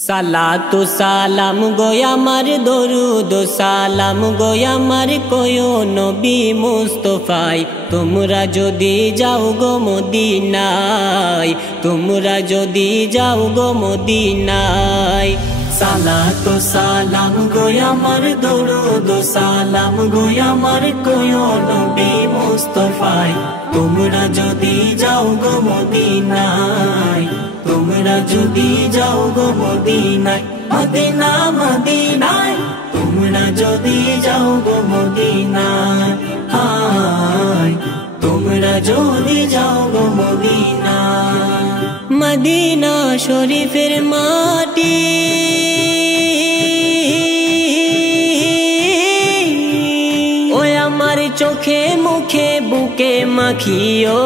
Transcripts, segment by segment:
সালাতু সালাম গো আমার দরুদ সালাম গো আমার কয়ো নবী মুস্তাফায় তোমরা যদি যাও গো মদিনায় তোমরা যদি যাও গো মদিনায় সালাতু সালাম গো আমার দরুদ সালাম গো আমার কয়ো নবী মুস্তাফায় তোমরা যদি যাও গো মদিনায় তোমরা যদি যাও গো মদিনায় মদিনা মদিনায় তোমরা যদি যাও গো মদিনায় হায় তোমরা যদি যাও গো মদিনায় মদিনা শরীফের মাটি ওই আমার চোখে মুখে বুকে মাখিও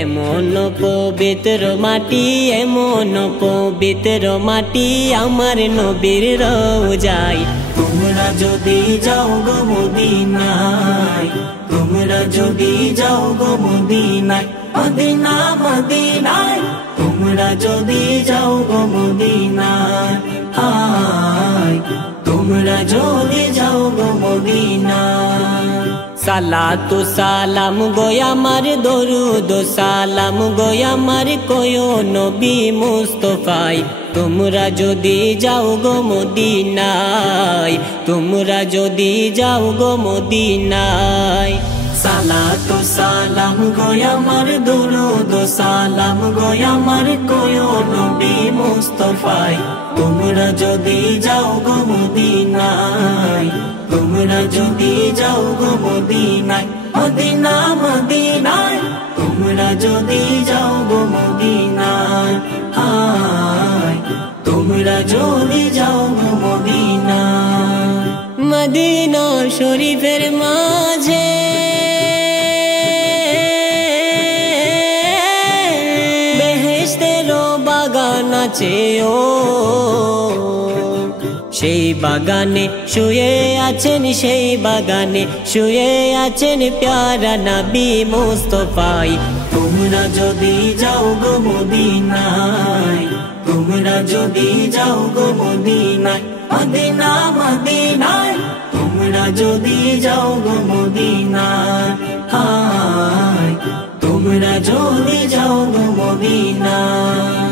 এমন পবিত্র মাটি এমন পবিত্র মাটি আমার নবীর রওজায় তোমরা যদি যাও গো মদিনায় তোমরা যদি যাও গো মদিনায় মদিনা মদিনায় তোমরা যদি যাও গো মদিনায় হায় তোমরা যদি যাও গো মদিনায় সালাতু সালাম গো আমার দরুদ সালাম গো আমার কয়ো নবী মুস্তাফায় তোমরা যদি যাও গো মদিনায় তোমরা যদি যাও গো মদিনায় সালাতু সালাম গো আমার দরুদ সালাম গো আমার কয়ো নবী মুস্তাফায় তোমরা যদি যাও গো মদিনায় তোমরা যদি যাও গো মদিনায় মদিনা মদিনায় তোমরা যদি যাও গো মদিনায় হায় তোমরা যদি যাও গো মদিনায় মদিনা শরীফের মাঝে বেহেশতেরও বাগান আছে ও সেই বাগানে শুয়ে আছেন সেই বাগানে শুয়ে আছেন প্যারা নবী মুস্তাফায় তোমরা যদি যাও গো মদিনায় তোমরা যদি যাও গো মদিনায় মদিনা মদিনায় তোমরা যদি যাও গো মদিনায় হায় তোমরা যদি যাও গো মদিনায়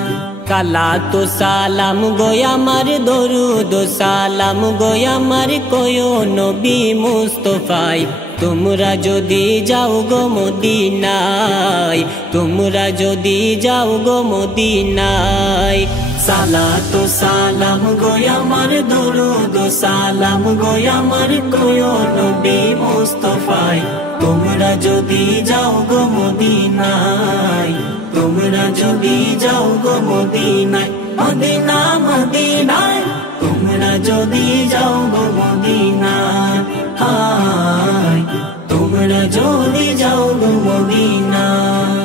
সালাতু সালাম গো আমার দরুদ সালাম গো আমার কয়ো নবী মুস্তাফায় তোমরা যদি যাও গো মদিনায় তোমরা যদি যাও গো মদিনায় সালাতু সালাম গো আমার দরুদ সালাম গো আমার কয়ো নবী মুস্তাফায় তোমরা যদি যাও গো মদিনায় তোমরা যদি যাও গো মদিনায় মদিনা মদিনায় তোমরা যদি যাও গো মদিনায় হায় তোমরা যদি যাও গো মদিনায়।